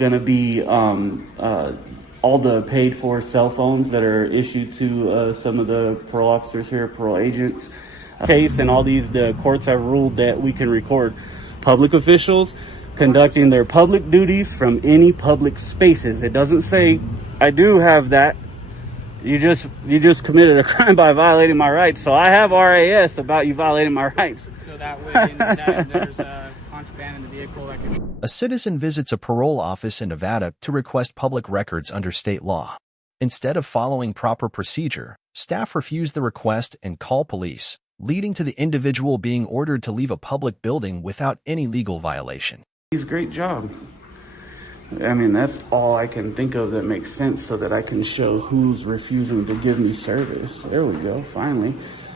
going to be all the paid for cell phones that are issued to some of the parole officers here, parole agents. Case and all the courts have ruled that we can record public officials conducting their public duties from any public spaces. It doesn't say I do have that. You just committed a crime by violating my rights. So I have RAS about you violating my rights. So that way, there's a contraband in the vehicle that can... A citizen visits a parole office in Nevada to request public records under state law. Instead of following proper procedure, staff refuse the request and call police, leading to the individual being ordered to leave a public building without any legal violation. He's a great job. I mean, that's all I can think of that makes sense so that I can show who's refusing to give me service. There we go, finally.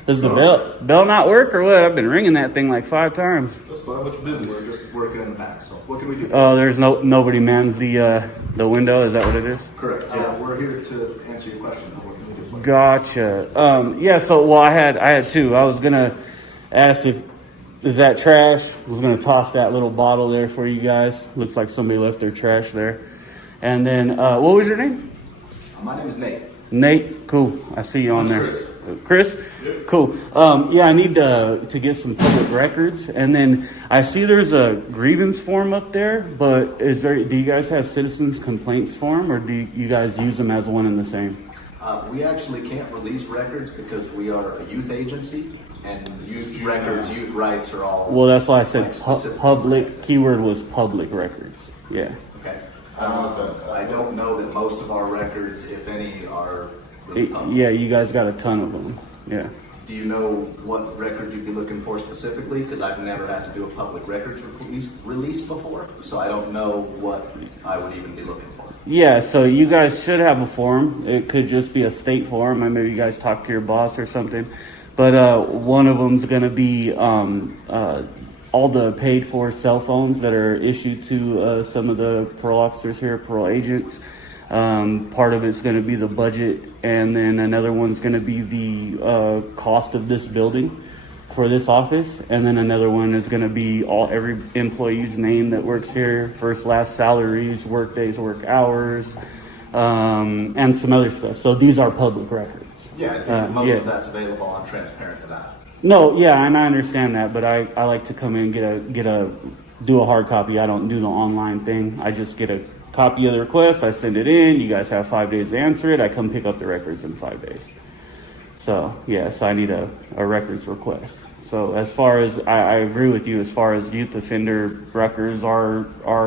Does the bell not work or what? I've been ringing that thing like 5 times. That's fine. What's your business? We're just working in the back, so what can we do? Oh, there's nobody mans the window. Is that what it is? Correct. Yeah, we're here to answer your question. What can we do for you? Gotcha. Yeah. So, well, I had 2. I was gonna ask is that trash? I was gonna toss that little bottle there for you guys. Looks like somebody left their trash there. And then, what was your name? My name is Nate. Nate. Cool. I see you on there. Chris. Yep. Cool. Yeah, I need to get some public records, and then I see there's a grievance form up there. But do you guys have citizens complaints form, or do you guys use them as one and the same? We actually can't release records because we are a youth agency, and youth records, youth rights are all. Well, that's why I said public. Keyword was public records. Yeah. Okay. I don't know that most of our records, if any, are really public. Yeah, you guys got a ton of them. Yeah. Do you know what records you'd be looking for specifically? Because I've never had to do a public records release before, so I don't know what I would even be looking for. Yeah, so you guys should have a form. It could just be a state form. Maybe you guys talk to your boss or something. But one of them's going to be all the paid for cell phones that are issued to some of the parole officers here, parole agents. Part of it's going to be the budget, and then another one's going to be the cost of this building for this office, and then another one is going to be every employee's name that works here, first, last salaries, work days, work hours, and some other stuff. So these are public records. Yeah, I think most of that's available. I'm transparent to that. No, yeah, and I understand that, but I like to come in and do a hard copy. I don't do the online thing. I just get a copy of the request, I send it in, you guys have 5 days to answer it, I come pick up the records in 5 days. So, yeah, so I need a records request. So as far as, I agree with you, as far as youth offender records are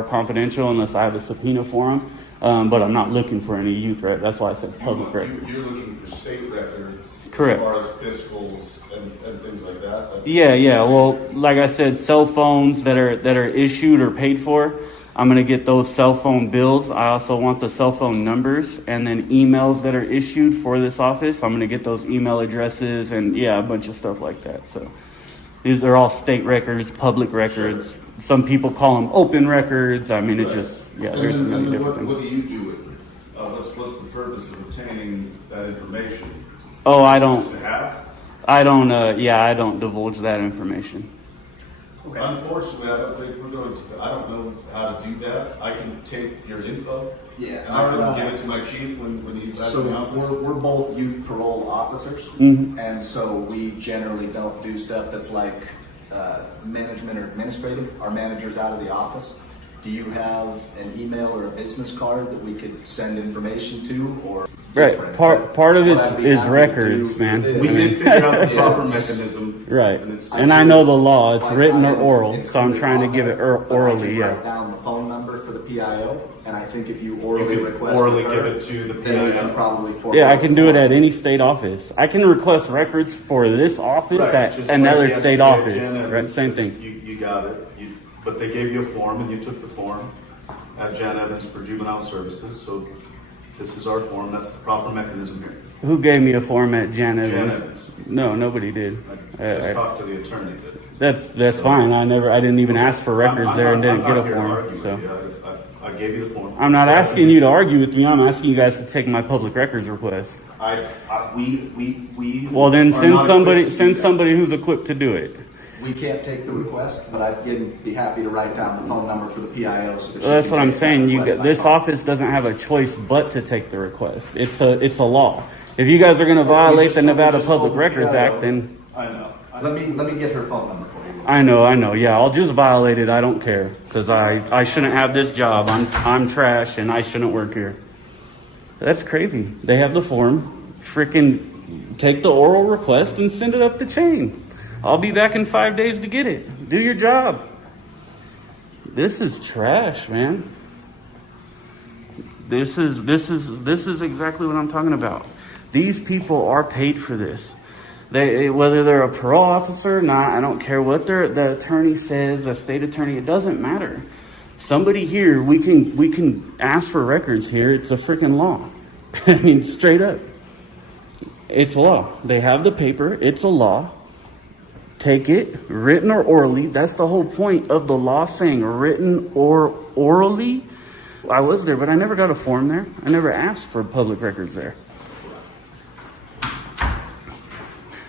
confidential unless I have a subpoena for them, but I'm not looking for any youth records. That's why I said public records. You're looking for state records. Correct. As far as fiscals and things like that? Yeah, well, like I said, cell phones that are issued or paid for, I'm going to get those cell phone bills. I also want the cell phone numbers, and then emails that are issued for this office. I'm going to get those email addresses and, yeah, a bunch of stuff like that. So these are all state records, public records. Sure. Some people call them open records. I mean, it just, yeah, there's many different things. What do you do with it? What's the purpose of obtaining that information? Oh, I don't divulge that information. Okay. Unfortunately, I don't know how to do that. I can take your info. Yeah. And I can give it to my chief when he's back in the office. We're both youth parole officers, and so we generally don't do stuff that's like management or administrative. Our manager's out of the office. Do you have an email or a business card that we could send information to, or right? Part of it is records, man. We did figure out the proper mechanism, right? And I know the law; it's written or oral, so I'm trying to give it orally. Yeah. Write down the phone number for the PIO, and I think if you orally give it to the PIO, then we can probably I can do it at any state office. I can request records for this office at another state office. Right? Same thing. You got it. But they gave you a form, and you took the form at Jan Evans for Juvenile Services. So this is our form. That's the proper mechanism here. Who gave me a form at Jan Evans? Jan Evans. No, nobody did. I just talked to the attorney. That's fine. I didn't even ask for records there and didn't get a form. So I gave you the form. I'm not asking you to argue with me. I'm asking you guys to take my public records request. We Well, then send somebody who's equipped to do it. We can't take the request, but I'd be happy to write down the phone number for the PIO. So that Well, that's what I'm saying. This phone. office doesn't have a choice but to take the request. It's a law. If you guys are going to violate the Nevada Public Records Act, then I know. Let me get her phone number for you. I know. Yeah, I'll just violate it. I don't care because I shouldn't have this job. I'm trash and I shouldn't work here. That's crazy. They have the form. Freaking take the oral request and send it up the chain. I'll be back in 5 days to get it. Do your job. This is trash, man. This is exactly what I'm talking about. These people are paid for this. Whether they're a parole officer or not, I don't care what the attorney says, a state attorney, it doesn't matter. Somebody here, we can ask for records here. It's a freaking law. I mean, straight up. It's law. They have the paper. It's a law. Take it, written or orally. That's the whole point of the law, saying written or orally. I was there, but I never got a form there. I never asked for public records there.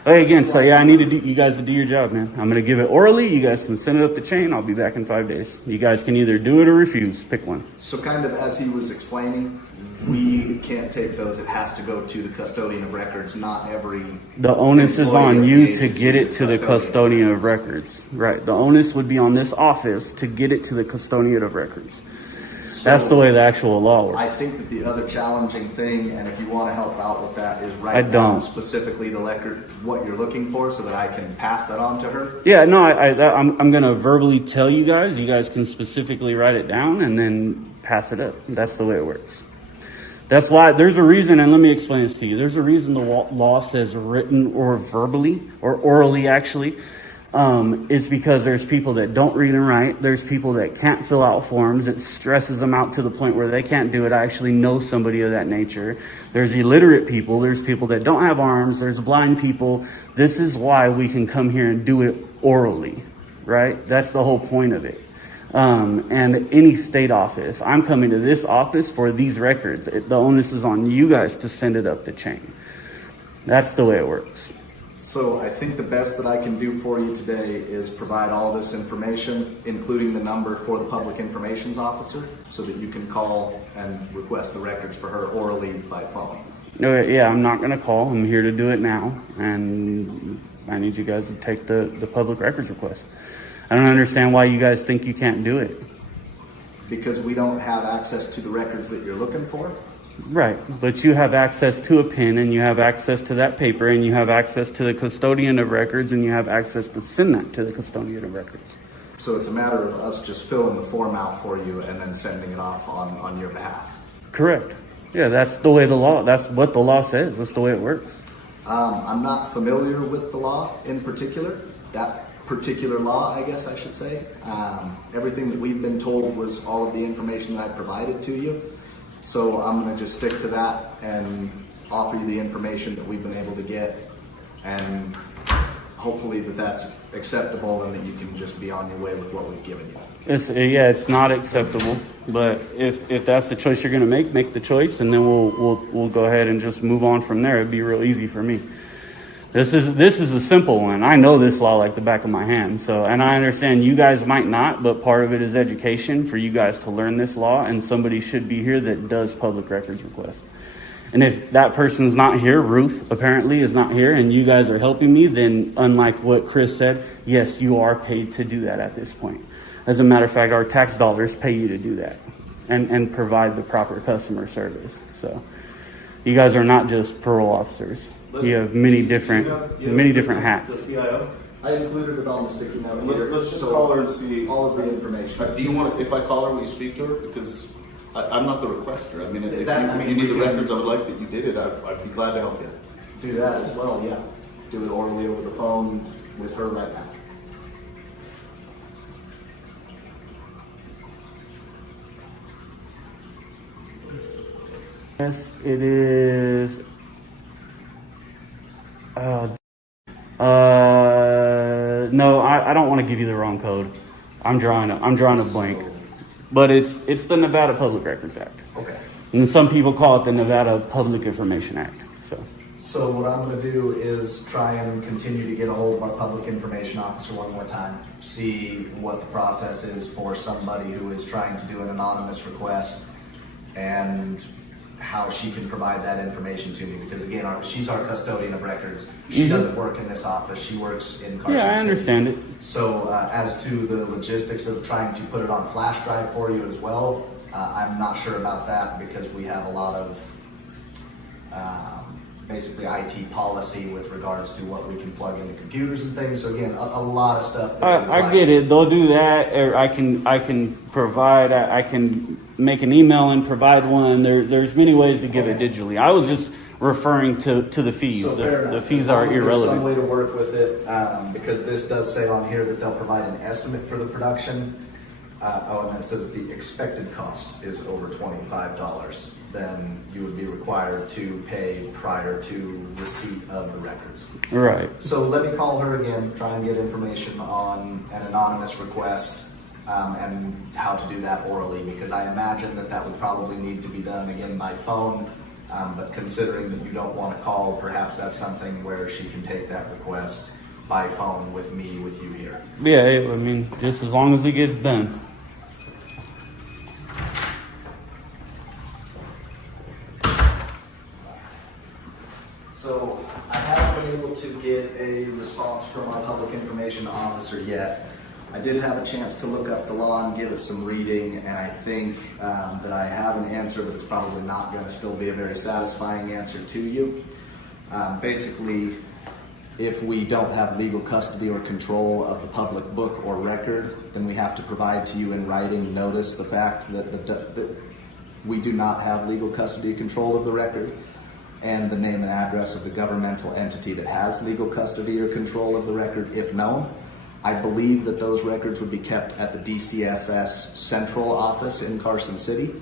Hey, again, so yeah, I need you guys to do your job, man. I'm going to give it orally. You guys can send it up the chain. I'll be back in 5 days. You guys can either do it or refuse. Pick one. So kind of as he was explaining, we can't take those. It has to go to the custodian of records. Not every... The onus is on you to agency get it is to the custodian of records. Right. The onus would be on this office to get it to the custodian of records. So That's the way the actual law works. I think that the other challenging thing, and if you want to help out with that, is I write down don't. specifically the record, what you're looking for, so that I can pass that on to her. Yeah, no, I'm going to verbally tell you guys. You guys can specifically write it down and then pass it up. That's the way it works. That's why there's a reason, and let me explain this to you. There's a reason the law says written or verbally, or orally actually. It's because there's people that don't read and write. There's people that can't fill out forms. It stresses them out to the point where they can't do it. I actually know somebody of that nature. There's illiterate people. There's people that don't have arms. There's blind people. This is why we can come here and do it orally, right? That's the whole point of it. And any state office, I'm coming to this office for these records. The onus is on you guys to send it up the chain. That's the way it works. So I think the best that I can do for you today is provide all this information, including the number for the public informations officer, so that you can call and request the records for her orally by phone. No, yeah, I'm not going to call. I'm here to do it now. And I need you guys to take the public records request. I don't understand why you guys think you can't do it. Because we don't have access to the records that you're looking for. Right, but you have access to a pen, and you have access to that paper, and you have access to the custodian of records, and you have access to send that to the custodian of records. So it's a matter of us just filling the form out for you and then sending it off on your behalf. Correct. Yeah, that's the way that's what the law says. That's the way it works. I'm not familiar with the law in particular. That particular law, I guess I should say. Everything that we've been told was all of the information that I provided to you. So I'm going to just stick to that and offer you the information that we've been able to get, and hopefully that's acceptable and that you can just be on your way with what we've given you. It's not acceptable, but if that's the choice you're going to make the choice, and then we'll go ahead and just move on from there. It'd be real easy for me. This is a simple one. I know this law like the back of my hand. So, and I understand you guys might not, but part of it is education for you guys to learn this law, and somebody should be here that does public records requests. And if that person's not here, Ruth apparently is not here, and you guys are helping me, then unlike what Chris said, yes, you are paid to do that at this point. As a matter of fact, our tax dollars pay you to do that and provide the proper customer service. So you guys are not just parole officers. You have many different hats. The PIO? I included it on the sticky note here. Let's just call her and see. All of the information. Do you want, if I call her, will you speak to her? Because I'm not the requester. I mean, if That- you need the records, I would like that you did it. I'd be glad to help you. Do that as well, yeah. Do it orally over the phone with her right now. Yes, it is. No, I don't want to give you the wrong code. I'm drawing a blank, but it's the Nevada Public Records Act. Okay. And some people call it the Nevada Public Information Act. So So what I'm gonna do is try and continue to get a hold of our public information officer one more time, see what the process is for somebody who is trying to do an anonymous request and how she can provide that information to me, because again, she's our custodian of records. She doesn't work in this office, she works in Carson Yeah, I City. understand it. So as to the logistics of trying to put it on flash drive for you as well, I'm not sure about that because we have a lot of basically IT policy with regards to what we can plug into computers and things. So again, a lot of stuff. I get it. They'll do that, or I can provide. I can make an email and provide one. There's many ways to give it digitally. I was just referring to the fees. So The fees are There's some irrelevant. way to work with it because this does say on here that they'll provide an estimate for the production. And then it says the expected cost is over $25. Then you would be required to pay prior to receipt of the records. Right. So let me call her again, try and get information on an anonymous request and how to do that orally, because I imagine that would probably need to be done again by phone. But considering that you don't want to call, perhaps that's something where she can take that request by phone with me, with you here. Yeah. I mean, just as long as it gets done. So I haven't been able to get a response from our public information officer yet. I did have a chance to look up the law and give it some reading, and I think that I have an answer, but it's probably not going to still be a very satisfying answer to you. Basically, if we don't have legal custody or control of the public book or record, then we have to provide to you in writing notice the fact that we do not have legal custody or control of the record, and the name and address of the governmental entity that has legal custody or control of the record, if known. I believe that those records would be kept at the DCFS central office in Carson City,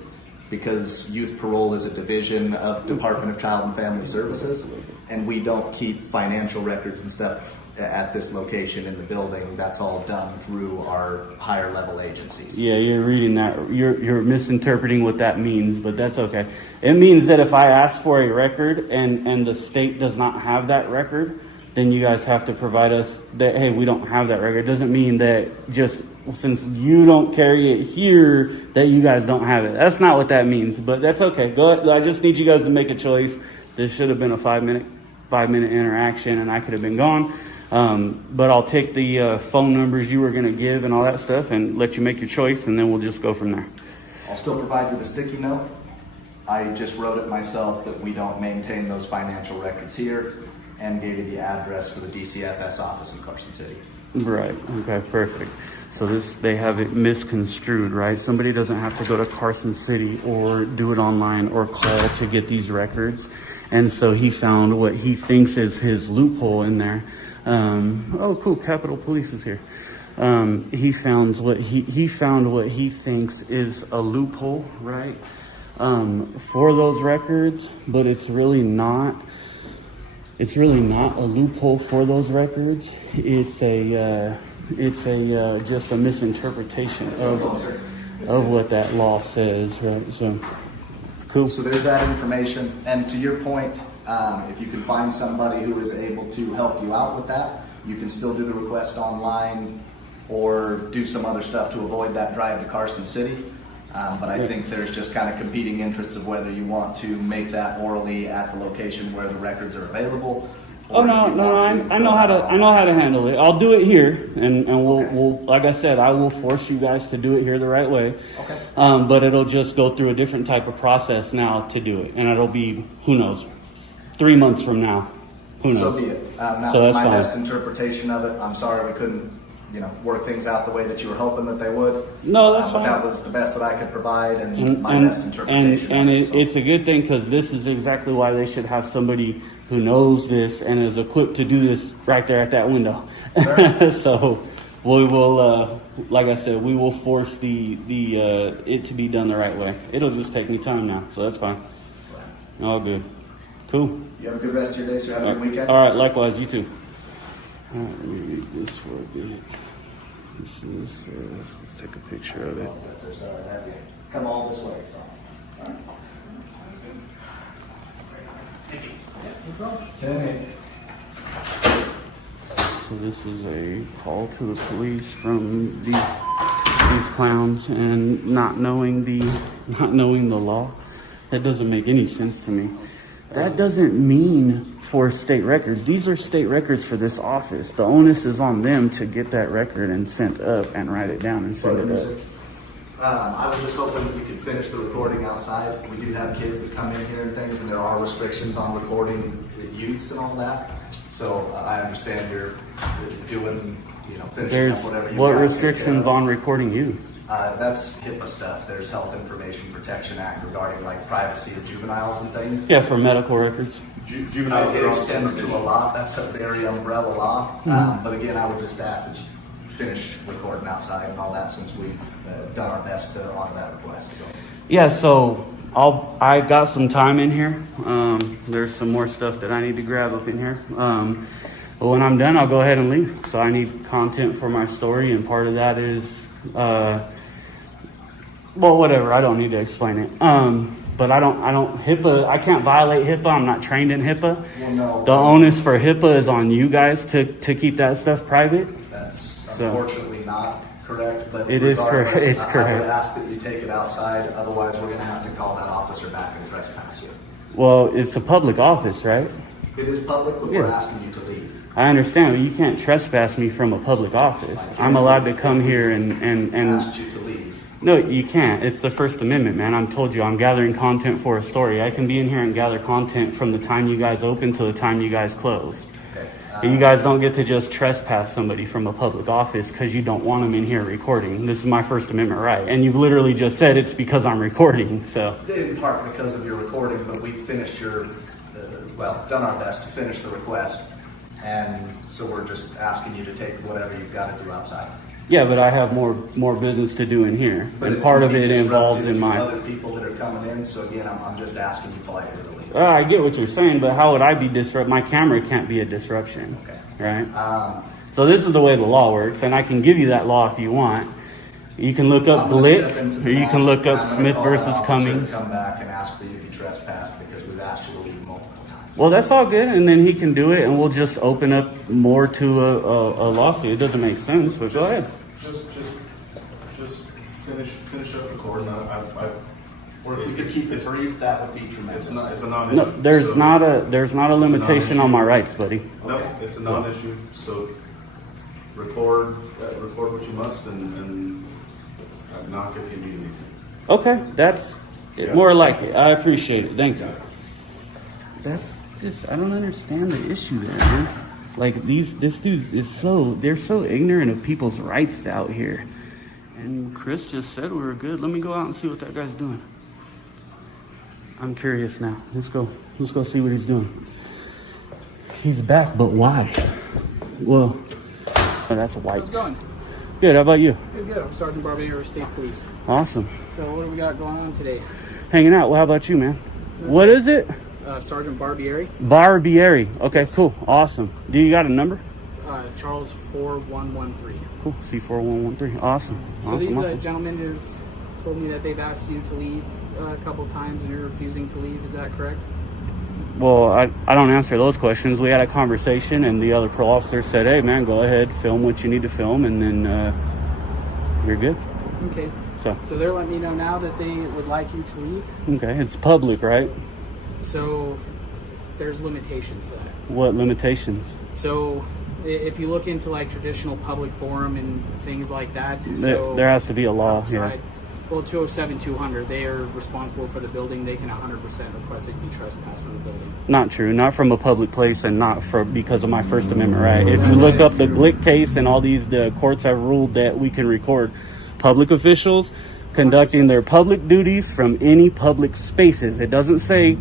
because youth parole is a division of Department of Child and Family Services, and we don't keep financial records and stuff at this location in the building. That's all done through our higher level agencies. Yeah, you're reading that. You're misinterpreting what that means, but that's okay. It means that if I ask for a record and the state does not have that record, then you guys have to provide us that, hey, we don't have that record. It doesn't mean that just since you don't carry it here that you guys don't have it. That's not what that means, but that's okay. I just need you guys to make a choice. This should have been a 5-minute interaction and I could have been gone. But I'll take the phone numbers you were going to give and all that stuff and let you make your choice, and then we'll just go from there. I'll still provide you the sticky note. I just wrote it myself that we don't maintain those financial records here, and gave you the address for the DCFS office in Carson City. Right. Okay, perfect. So they have it misconstrued, right? Somebody doesn't have to go to Carson City or do it online or call to get these records. And so he found what he thinks is his loophole in there. Oh, cool. Capitol Police is here. He found what he thinks is a loophole, right? For those records, but it's really not. It's really not a loophole for those records. It's just a misinterpretation of what that law says, right? So, cool. So there's that information. And to your point, if you can find somebody who is able to help you out with that, you can still do the request online or do some other stuff to avoid that drive to Carson City. But I think there's just kind of competing interests of whether you want to make that orally at the location where the records are available. Oh no, I know how to handle it. I'll do it here, and we'll like I said, I will force you guys to do it here the right way. Okay. But it'll just go through a different type of process now to do it, and it'll be, who knows, 3 months from now. Who knows? So be it. That So was that's my fine. best interpretation of it. I'm sorry we couldn't, work things out the way that you were hoping that they would. No, that's But fine. that was the best that I could provide and my best interpretation. And of it, so. it's a good thing, because this is exactly why they should have somebody who knows this and is equipped to do this right there at that window. Sure. So we will, like I said, we will force it to be done the right way. It'll just take me time now, so that's fine. All good. Cool. You have a good rest of your day, so have a good weekend. All right, likewise, you too. All right, let me read this for a bit. This is, let's take a picture of it. Sorry, I had to come all this way, so. All right. Thank you. So this is a call to the police from these clowns, and not knowing the law. That doesn't make any sense to me. That doesn't mean for state records. These are state records for this office. The onus is on them to get that record and sent up and write it down and send it up. I was just hoping we could finish the recording outside. We do have kids that come in here and things, and there are restrictions on recording the youths and all that. So I understand you're doing, finishing up whatever you What got to restrictions take care of. on recording you? That's HIPAA stuff. There's Health Information Protection Act regarding like privacy of juveniles and things. Yeah, for medical records. Juveniles It are extends also- to a lot. That's a very umbrella law. But again, I would just ask that you finish recording outside and all that, since we've done our best to honor that request. So. Yeah, so I got some time in here. There's some more stuff that I need to grab up in here. But when I'm done, I'll go ahead and leave. So I need content for my story, and part of that is, well, whatever. I don't need to explain it. But I don't HIPAA. I can't violate HIPAA. I'm not trained in HIPAA. Well, no. The onus for HIPAA is on you guys to keep that stuff private. That's So. unfortunately not correct, but It is correct. regardless, It's I correct. would ask that you take it outside. Otherwise, we're going to have to call that officer back and trespass you. Well, it's a public office, right? It is public, but we're Yeah. asking you to leave. I understand, but you can't trespass me from a public office. I'm allowed to come here and Asked you to leave. no, you can't. It's the First Amendment, man. I'm told you, I'm gathering content for a story. I can be in here and gather content from the time you guys open to the time you guys close. Okay. And you guys don't get to just trespass somebody from a public office because you don't want them in here recording. This is my First Amendment right. And you've literally just said it's because I'm recording, so. In part because of your recording, but we finished done our best to finish the request. And so we're just asking you to take whatever you've got to do outside. Yeah, but I have more business to do in here. But And part of can it be involves disruptive in to my... other people that are coming in. So again, I'm just asking you politely to leave. I get what you're saying, but how would I be disrupt? My camera can't be a disruption, Okay. right? So this is the way the law works, and I can give you that law if you want. You can look up I'm gonna step Glick, into or the you back. can look up I'm gonna Smith call that versus officer to Cummings. Come back and ask for you to be trespassed because we've asked you to leave multiple times. Well, that's all good, and then he can do it, and we'll just open up more to a lawsuit. It doesn't make sense, but go ahead. Just finish up recording. Or if we could keep it brief, that would be tremendous. It's a non-issue. No, there's So- not a limitation on my rights, buddy. No, it's a non-issue, so record what you must and not get the immediate. Okay, that's Yeah. more like it. I appreciate it. Thank you. That's just, I don't understand the issue there, man. Like this dude is they're so ignorant of people's rights out here. And Chris just said we were good. Let me go out and see what that guy's doing. I'm curious now. Let's go see what he's doing. He's back, but why? Well, oh, that's white. How's it going? Good, how about you? Good, good. I'm Sergeant Barbieri, State Police. Awesome. So what do we got going on today? Hanging out. Well, how about you, man? What is it? Sergeant Barbieri, Barbieri. Okay, cool. Awesome. Do you got a number? Charles 4113. Cool. C4113. Awesome. So Awesome. these Awesome. gentlemen have told me that they've asked you to leave a couple times and you're refusing to leave. Is that correct? Well, I don't answer those questions. We had a conversation, and the other parole officer said, hey, man, go ahead, film what you need to film, and then you're good. Okay. So, they're letting me know now that they would like you to leave. okay. It's public, right? So there's limitations to that. What limitations? So if you look into like traditional public forum and things like that, so There has to be a law, outside, yeah. well, 207-200, they are responsible for the building. They can 100% request it to be trespassed from the building. Not true. Not from a public place, and not because of my First Amendment right. If you look up the Glick case and all the courts have ruled that we can record public officials conducting their public duties from any public spaces. It doesn't say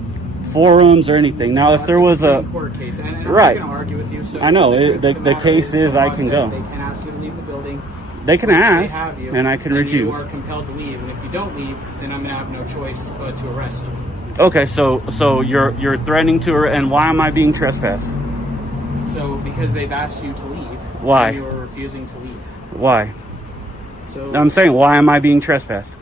forums or anything. Now, if there was a Supreme Court case, and right, I'm not going to argue with you. So I know truth of the matter case is the I law can says go. They can ask you to leave the building. They can They ask, have you, and I can refuse. You are compelled to leave, and if you don't leave, then I'm going to have no choice but to arrest you. Okay, so you're threatening to, and why am I being trespassed? So because they've asked you to leave, Why? and you are refusing to leave. Why? So I'm saying, why am I being trespassed?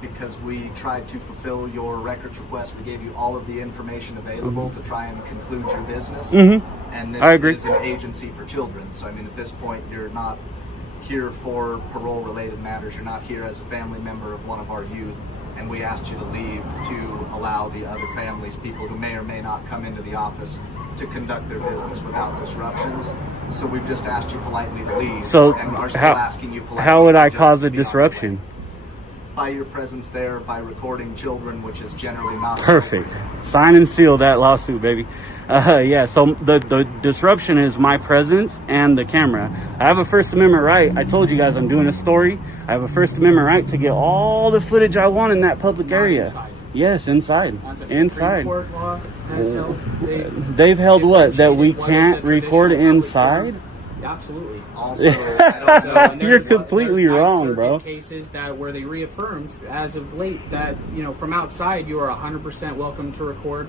because we tried to fulfill your records request. We gave you all of the information available to try and conclude your business. And this I agree. is an agency for children. So, I mean, at this point, you're not here for parole-related matters. You're not here as a family member of one of our youth. And we asked you to leave to allow the other families, people who may or may not come into the office, to conduct their business without disruptions. So we've just asked you politely to leave. So and are still asking you politely how would I just cause a be on your way. disruption? By your presence there, by recording children, which is generally not Perfect. Sign and seal that lawsuit, baby. Yeah, so the disruption is my presence and the camera. I have a First Amendment right. I told you guys I'm doing a story. I have a First Amendment right to get all the footage I want in that public area. Inside. Yes, inside. Inside. Court law has held, They've held what? That we differentiated what is can't a record traditional public inside? forum. Absolutely. Also, And You're there's completely Ninth wrong, Circuit bro. Cases that where they reaffirmed as of late that from outside you are 100% welcome to record.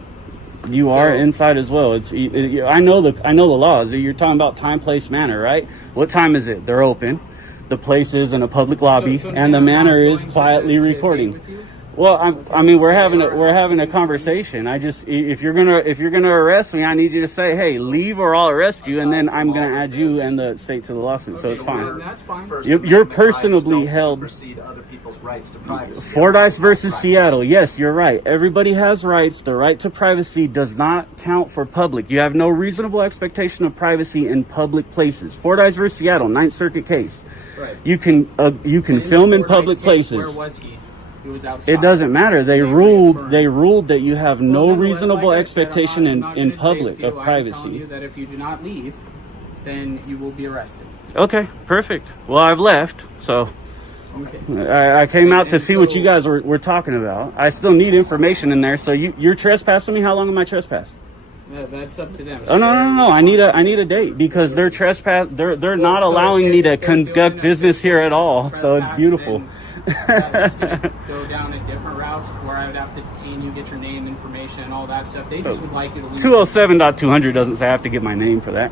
You are inside as well. I know the laws. You're talking about time, place, manner, right? What time is it? They're open. The place is in a public lobby, So and the I'm manner not is going quietly to recording. debate with you. Well, I mean, we're having a conversation. If you're gonna arrest me, I need you to say, hey, leave or I'll arrest you, and then I'm gonna add you and the state to the lawsuit. So it's fine. That's fine. You're personally held. Other people's rights to privacy. Fordyce versus Seattle. Yes, you're right. Everybody has rights. The right to privacy does not count for public. You have no reasonable expectation of privacy in public places. Fordyce versus Seattle, Ninth Circuit case. Right. You can film in public places. Where was he? He was outside. It doesn't matter. They ruled that you have no Well, reasonable like I said, expectation I'm not in gonna public debate of with you. I'm telling privacy. you that if you do not leave, then you will be arrested. Okay, perfect. Well, I've left, so Okay. I came out to And see what so- you guys were talking about. I still need information in there. So you're trespassing me. How long am I trespassed? That's up to them. Oh no! I need a date because they're They're not So allowing if me to they're conduct doing business here at all. So it's trespass, beautiful. then that's gonna go down a different route where I would have to detain you, get your name, information, and all that stuff. They just would like you to leave. 207.200 doesn't say I have to give my name for that.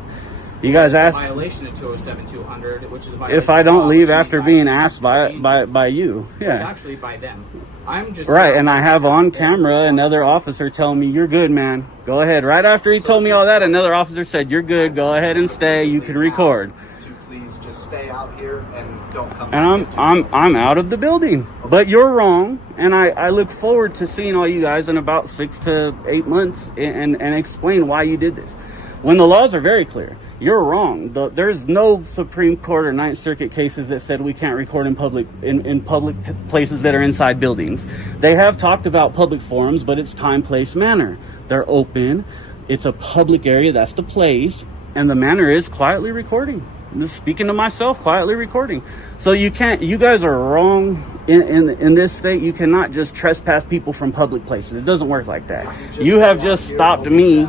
You guys It's a asked violation of 207-200, which is a violation if I of law, don't leave which after means being I have asked to by detain you. you. It's Yeah. actually by them. I'm just Right, and I have on camera another officer telling me, you're good, man. Go ahead. Right after he told me all that, another officer said, you're good. Go ahead and stay. You can record. To please just stay out here and don't come. And back I'm out of the building. But you're wrong, and I look forward to seeing all you guys in about 6 to 8 months and explain why you did this. When the laws are very clear, you're wrong. There's no Supreme Court or Ninth Circuit cases that said we can't record in public places that are inside buildings. They have talked about public forums, but it's time, place, manner. They're open. It's a public area. That's the place, and the manner is quietly recording. I'm just speaking to myself, quietly recording. So you can't. You guys are wrong in this state. You cannot just trespass people from public places. It doesn't work like that. You have just stopped me.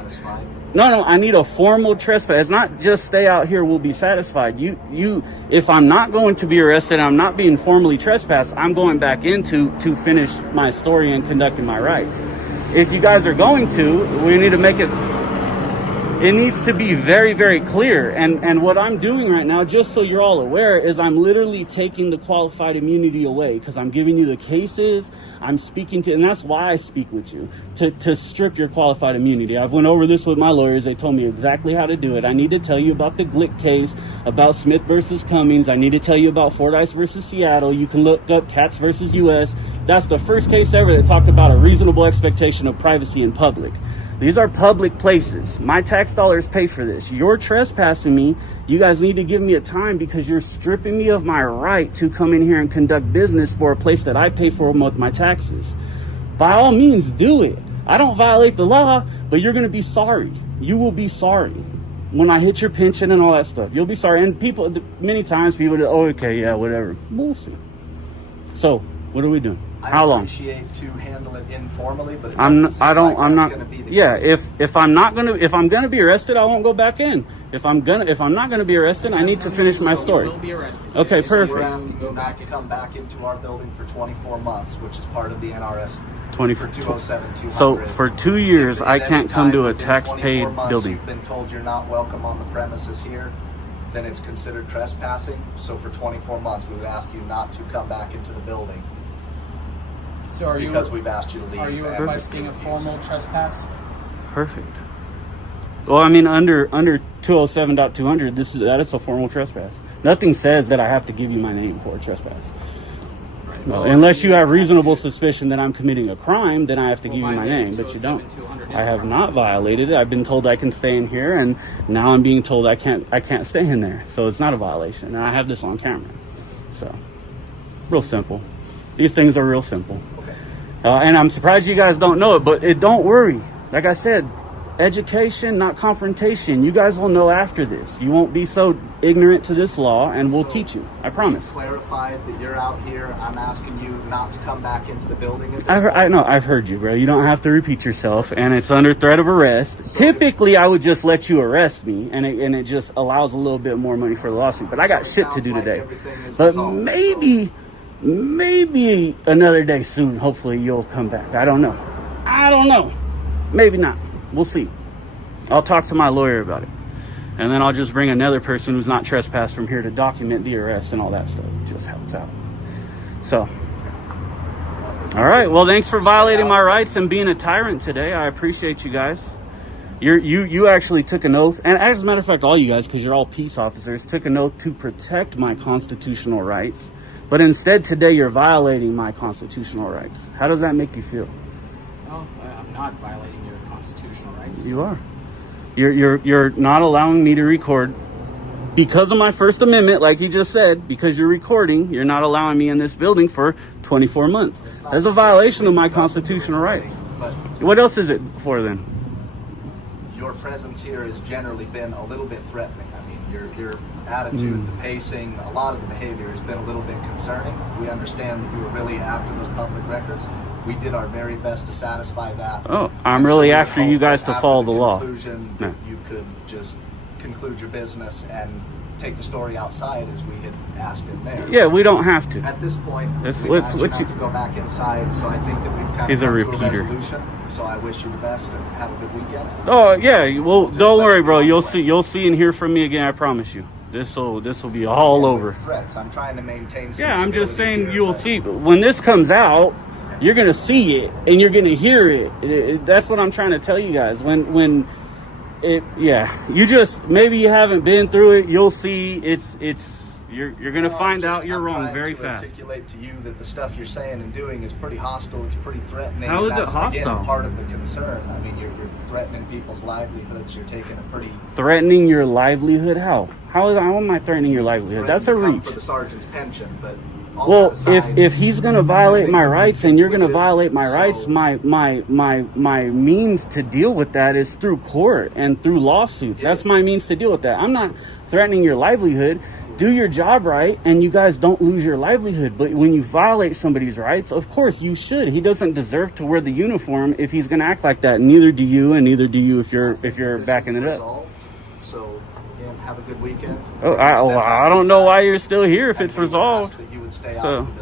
No, I need a formal trespass. It's not just stay out here, we'll be satisfied. If I'm not going to be arrested, I'm not being formally trespassed, I'm going back in to finish my story and conducting my rights. If you guys are going to, we need to make it needs to be very, very clear. And what I'm doing right now, just so you're all aware, is I'm literally taking the qualified immunity away because I'm giving you the cases, I'm speaking to, and that's why I speak with you, to strip your qualified immunity. I've went over this with my lawyers. They told me exactly how to do it. I need to tell you about the Glick case, about Smith versus Cummings. I need to tell you about Fordyce versus Seattle. You can look up Katz versus U.S. That's the first case ever that talked about a reasonable expectation of privacy in public. These are public places. My tax dollars pay for this. You're trespassing me. You guys need to give me a time because you're stripping me of my right to come in here and conduct business for a place that I pay for with my taxes. By all means, do it. I don't violate the law, but you're going to be sorry. You will be sorry when I hit your pension and all that stuff. You'll be sorry. And people, many times people do, oh, okay, yeah, whatever. Bullshit. So, what are we doing? How long? I appreciate to handle it informally, but I'm not. Yeah, if I'm gonna be arrested, I won't go back in. If I'm not gonna be arrested, I need to finish my story. You will be arrested. Okay, So we're perfect. asking you not to come back into our building for 24 months, which is part of the NRS 24. for 207-200. So for 2 years, If I at any can't come time to a within 24 tax-paid months building. You've been told you're not welcome on the premises here, then it's considered trespassing. So for 24 months, we would ask you not to come back into the building. So are you, because we've asked you to leave. are you and requesting a refused. formal trespass? Perfect. Well, I mean, under 207.200, that is a formal trespass. Nothing says that I have to give you my name for a trespass. Right. No, Well, unless you have reasonable suspicion that I'm committing a crime, then I have to give you my violating name, but you don't. 207-200 is I a have crime. not violated it. I've been told I can stay in here, and now I'm being told I can't stay in there. So it's not a violation, and I have this on camera. So, real simple. These things are real simple. And I'm surprised you guys don't know it, but don't worry. Like I said, education, not confrontation. You guys will know after this. You won't be so ignorant to this law, and we'll teach you. I promise. Clarified that you're out here. I'm asking you not to come back into the building. At this I know. I've heard you, bro. You don't have to repeat yourself, and it's under threat of arrest. Typically, I would just let you arrest me, and it just allows a little bit more money for the lawsuit. But I got shit to do today. But maybe another day soon. Hopefully, you'll come back. I don't know. Maybe not. We'll see. I'll talk to my lawyer about it. And then I'll just bring another person who's not trespassed from here to document the arrest and all that stuff. It just helps out. So, all right. Well, thanks for violating my rights and being a tyrant today. I appreciate you guys. You actually took an oath. And as a matter of fact, all you guys, because you're all peace officers, took an oath to protect my constitutional rights. But instead, today, you're violating my constitutional rights. How does that make you feel? No, I'm not violating your constitutional rights. You are. You're not allowing me to record because of my First Amendment, like you just said. Because you're recording, you're not allowing me in this building for 24 months. That's a violation of my constitutional rights. But What else is it for then? your presence here has generally been a little bit threatening. I mean, your attitude, the pacing, a lot of the behavior has been a little bit concerning. We understand that you were really after those public records. We did our very best to satisfy that. Oh, I'm And so really we after you hope guys that to after follow the law. conclusion, that you could just conclude your business and take the story outside as we had asked in there. Yeah, we don't have to. At this point, Let's- we've let's- asked what you you- not to go back inside, so I think that we've kind He's of a come to repeater. a resolution. So I wish you the best and have a good weekend. Oh yeah, well just don't let worry, you bro. know You'll anyway. see and hear from me again. I promise you. This will be all over. Threats. I'm trying to maintain. Some Yeah, I'm just civility saying here, you will but see. When this comes out, you're going to see it and you're going to hear it. That's what I'm trying to tell you guys. You just, maybe you haven't been through it. You'll see you're going to find out you're I'm wrong trying very to fast. Articulate to you that the stuff you're saying and doing is pretty hostile. It's pretty threatening. How and is it that's, hostile? Again, part of the concern. I mean, you're threatening people's livelihoods. You're taking a pretty. Threatening your livelihood? How am I threatening your livelihood? That's a threatening to reach. come for the sergeant's pension, but. all Well, that aside, if he's going to violate my rights and you're going to we did, violate my so- rights, my means to deal with that is through court and through lawsuits. That's Yes. my means to deal with that. I'm not threatening your livelihood. Do your job right and you guys don't lose your livelihood. But when you violate somebody's rights, of course you should. He doesn't deserve to wear the uniform if he's going to act like that. Neither do you, and neither do you if you're This backing is it up. resolved, so again, have a good weekend. Oh, Step back I don't know inside, why you're still here if and it's we would ask resolved. that you would stay out So- of the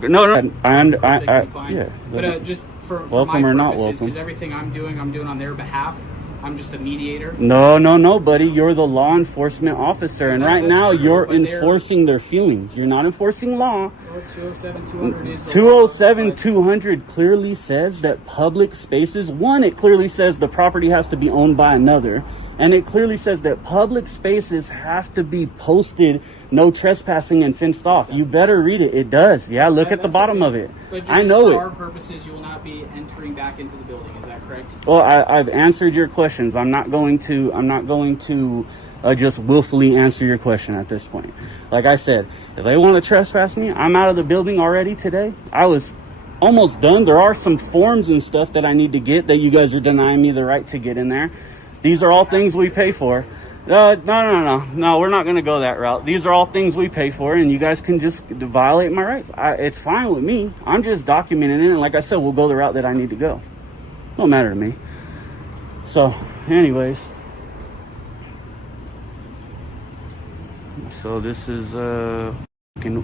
building. No, Perfectly fine. yeah. But just for Welcome my or not purposes, welcome. because everything I'm doing on their behalf. I'm just a mediator. No, buddy. You're the law enforcement officer, and No, right that's now true, you're but they're- enforcing their feelings. You're not enforcing law. 207-200 is the law, 207-200 clearly says that public spaces, one, it clearly says the property has to be owned by another, and it clearly says that public spaces have to be posted, no trespassing and fenced off. You better read it. It does. Yeah, look at the That's bottom okay. of it. But just I know for our it. purposes, you will not be entering back into the building. Is that correct? Well, I've answered your questions. I'm not going to just willfully answer your question at this point. Like I said, if they want to trespass me, I'm out of the building already today. I was almost done. There are some forms and stuff that I need to get that you guys are denying me the right to get in there. These are all things we pay for. No, we're not going to go that route. These are all things we pay for, and you guys can just violate my rights. It's fine with me. I'm just documenting it, and like I said, we'll go the route that I need to go. Don't matter to me. So, anyways. So this is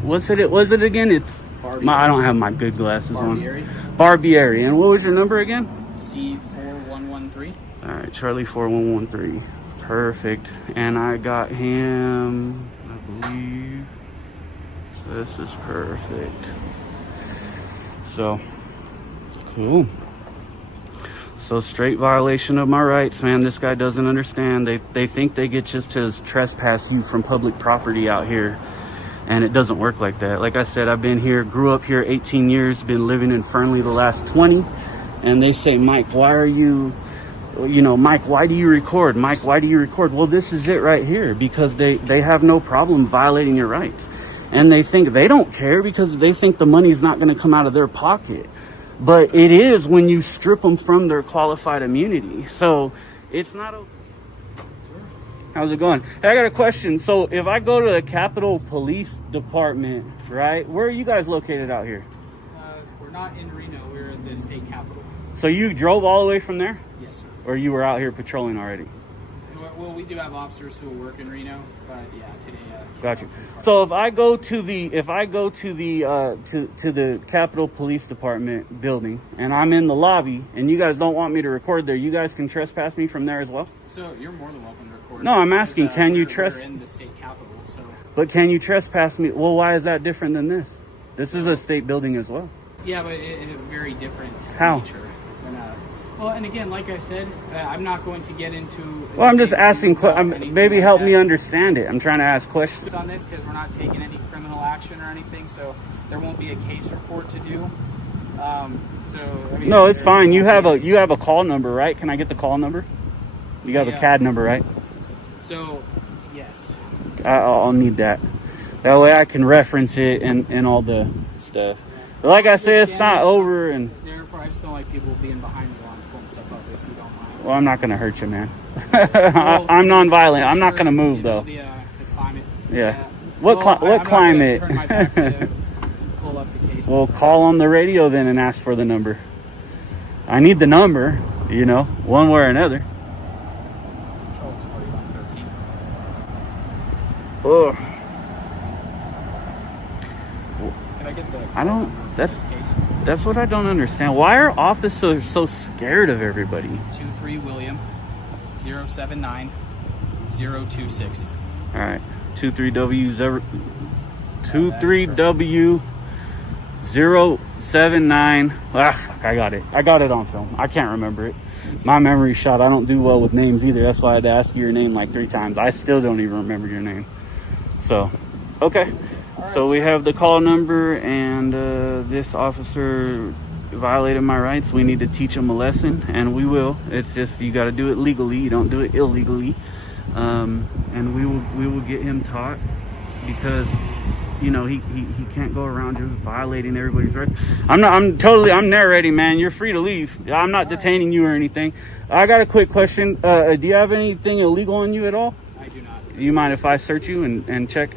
what's it again? It's I don't have my good glasses Barbieri. on. Barbieri. And what was your number again? C4113. All right, Charlie 4113. Perfect. And I got him, I believe. This is perfect. So, cool. So straight violation of my rights, man. This guy doesn't understand. They think they get just to trespass you from public property out here. And it doesn't work like that. Like I said, I've been here, grew up here 18 years, been living in Fernley the last 20. And they say, Mike, why are you, Mike, why do you record? Mike, why do you record? Well, this is it right here, because they have no problem violating your rights. And they think they don't care because they think the money's not going to come out of their pocket. But it is when you strip them from their qualified immunity. So it's not okay. How's it going? Hey, I got a question. So if I go to the Capitol Police Department, right? Where are you guys located out here? We're not in Reno. We're in the state capitol. So you drove all the way from there? Yes, sir. Or you were out here patrolling already? Well, we do have officers who work in Reno, but yeah, today. Got you. So if I go to the to the Capitol Police Department building and I'm in the lobby and you guys don't want me to record there, you guys can trespass me from there as well? So you're more than welcome to record. No, I'm asking, can you we're in the state capitol, so. But can you trespass me? Well, why is that different than this? This is a state building as well. Yeah, but it's very different How? nature. Well, and again, like I said, I'm not going to get into. Well, I'm just asking. Maybe help me that. understand it. I'm trying to ask questions. On this because we're not taking any criminal action or anything, so there won't be a case report to do. No, it's fine. You have a call number, right? Can I get the call number? You have a CAD number, right? So, yes. I'll need that. That way I can reference it and all the stuff. But like I said, it's not over. And therefore, I just don't like people being behind me while I'm pulling stuff up. If you don't mind. Well, I'm not gonna hurt you, man. I'm non-violent. I'm not gonna move though. The climate. Yeah. What climate? Turn my back to pull up the case. Well, call on the radio then and ask for the number. I need the number, one way or another. Charles 4113. Ugh. Can I get the? I don't. This case. That's what I don't understand. Why are officers so scared of everybody? 23 William 079 026. All right, 23W 079. Fuck, I got it. I got it on film. I can't remember it. My memory's shot. I don't do well with names either. That's why I had to ask you your name like 3 times. I still don't even remember your name. So, okay. So we have the call number, and this officer violated my rights. We need to teach him a lesson, and we will. It's just you got to do it legally. You don't do it illegally, and we will get him taught because he can't go around just violating everybody's rights. I'm narrating, man. You're free to leave. I'm not detaining you or anything. I got a quick question. Do you have anything illegal on you at all? I do not. Do you mind if I search you and check?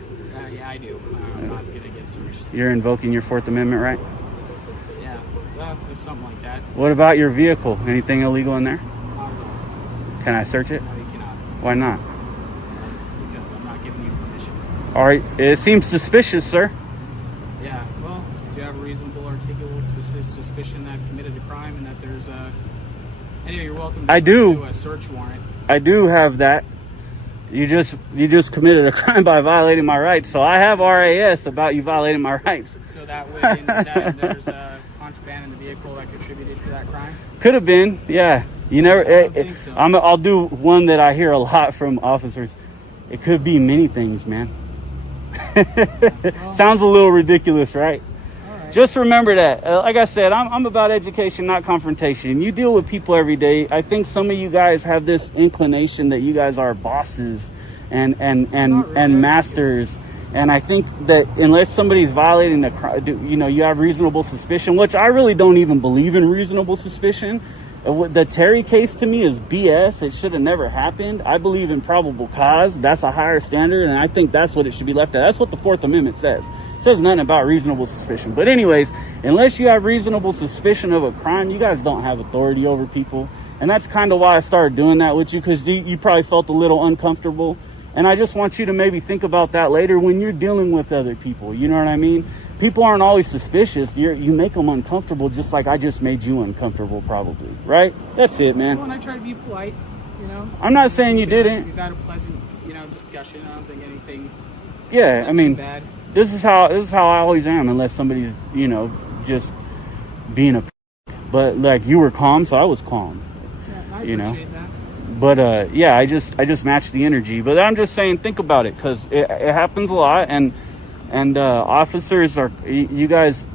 Yeah, I do. I'm not gonna get searched. You're invoking your 4th Amendment right? Yeah, well, it's something like that. What about your vehicle? Anything illegal in there? No, Can I search it? you cannot. Why not? Because I'm not giving you permission. All right. It seems suspicious, sir. Yeah, well, do you have a reasonable, articulable suspicion that I've committed a crime and that there's anyway, you're welcome to I do. pursue a search warrant. I do have that. You just committed a crime by violating my rights. So I have RAS about you violating my rights. So that way, there's contraband in the vehicle that contributed to that crime? Could have been, yeah. You never. I don't think so. I'll do one that I hear a lot from officers. It could be many things, man. Sounds a little ridiculous, right? Just remember that. Like I said, I'm about education, not confrontation. You deal with people every day. I think some of you guys have this inclination that you guys are bosses and masters. And I think that unless somebody's violating the crime, you have reasonable suspicion, which I really don't even believe in reasonable suspicion. The Terry case to me is BS. It should have never happened. I believe in probable cause. That's a higher standard, and I think that's what it should be left at. That's what the 4th Amendment says. It says nothing about reasonable suspicion. But anyways, unless you have reasonable suspicion of a crime, you guys don't have authority over people. And that's kind of why I started doing that with you, because you probably felt a little uncomfortable. And I just want you to maybe think about that later when you're dealing with other people. You know what I mean? People aren't always suspicious. You make them uncomfortable, just like I just made you uncomfortable, probably. Right? That's it, man. Well, and I try to be polite, I'm not saying you didn't. We've had a pleasant, discussion. I don't think anything. Yeah, I mean, bad. this is how I always am, unless somebody's, just being a, but like you were calm, so I was calm. Yeah, I You know? appreciate that. But yeah, I just matched the energy. But I'm just saying, think about it, because it happens a lot, and officers are, you guys,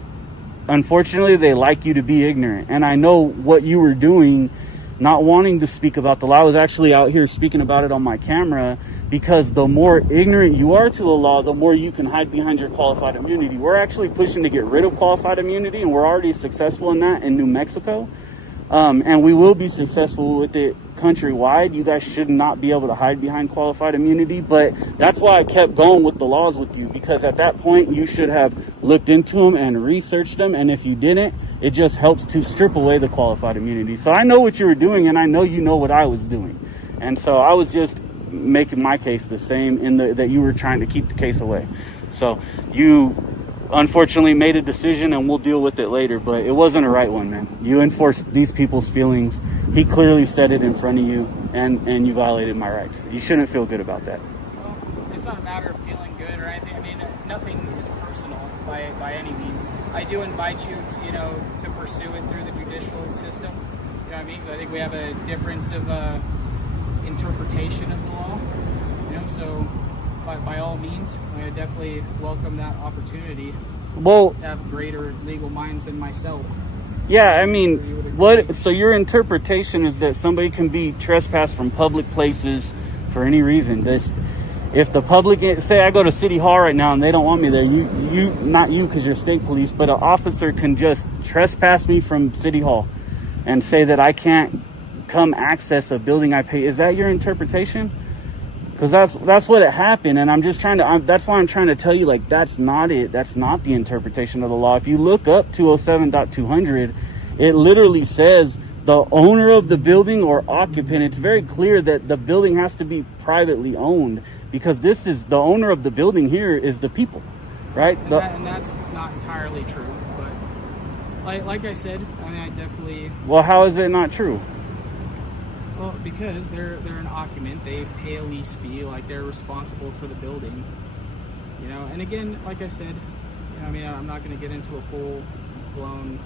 unfortunately, they like you to be ignorant. And I know what you were doing, not wanting to speak about the law. I was actually out here speaking about it on my camera, because the more ignorant you are to the law, the more you can hide behind your qualified immunity. We're actually pushing to get rid of qualified immunity, and we're already successful in that in New Mexico. And we will be successful with it countrywide. You guys should not be able to hide behind qualified immunity, but that's why I kept going with the laws with you, because at that point you should have looked into them and researched them, and if you didn't, it just helps to strip away the qualified immunity. So I know what you were doing, and I know you know what I was doing, and so I was just making my case the same in that you were trying to keep the case away. So you unfortunately made a decision, and we'll deal with it later, but it wasn't a right one, man. You enforced these people's feelings. He clearly said it in front of you, and you violated my rights. You shouldn't feel good about that. Well, it's not a matter of feeling good or anything. I mean, nothing is personal by any means. I do invite you to pursue it through the judicial system. You know what I mean? Because I think we have a difference of interpretation of the law. So by all means, I definitely welcome that opportunity to have greater legal minds than myself. Yeah, I mean, so your interpretation is that somebody can be trespassed from public places for any reason. If the public, say I go to City Hall right now and they don't want me there, not you because you're state police, but an officer can just trespass me from City Hall and say that I can't come access a building I pay. Is that your interpretation? Because that's what it happened, and I'm just trying to. That's why I'm trying to tell you, like, that's not it. That's not the interpretation of the law. If you look up 207.200, it literally says the owner of the building or occupant. It's very clear that the building has to be privately owned, because this is the owner of the building. Here is the people, right? And that's not entirely true, but like I said, I mean, I definitely. Well, how is it not true? Well, because they're an occupant, they pay a lease fee, like they're responsible for the building, And again, like I said, I mean, I'm not going to get into a full-blown,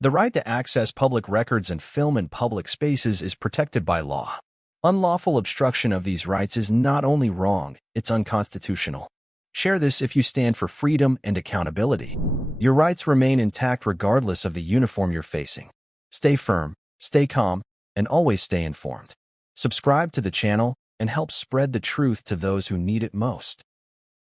The right to access public records and film in public spaces is protected by law. Unlawful obstruction of these rights is not only wrong, it's unconstitutional. Share this if you stand for freedom and accountability. Your rights remain intact regardless of the uniform you're facing. Stay firm, stay calm, and always stay informed. Subscribe to the channel and help spread the truth to those who need it most.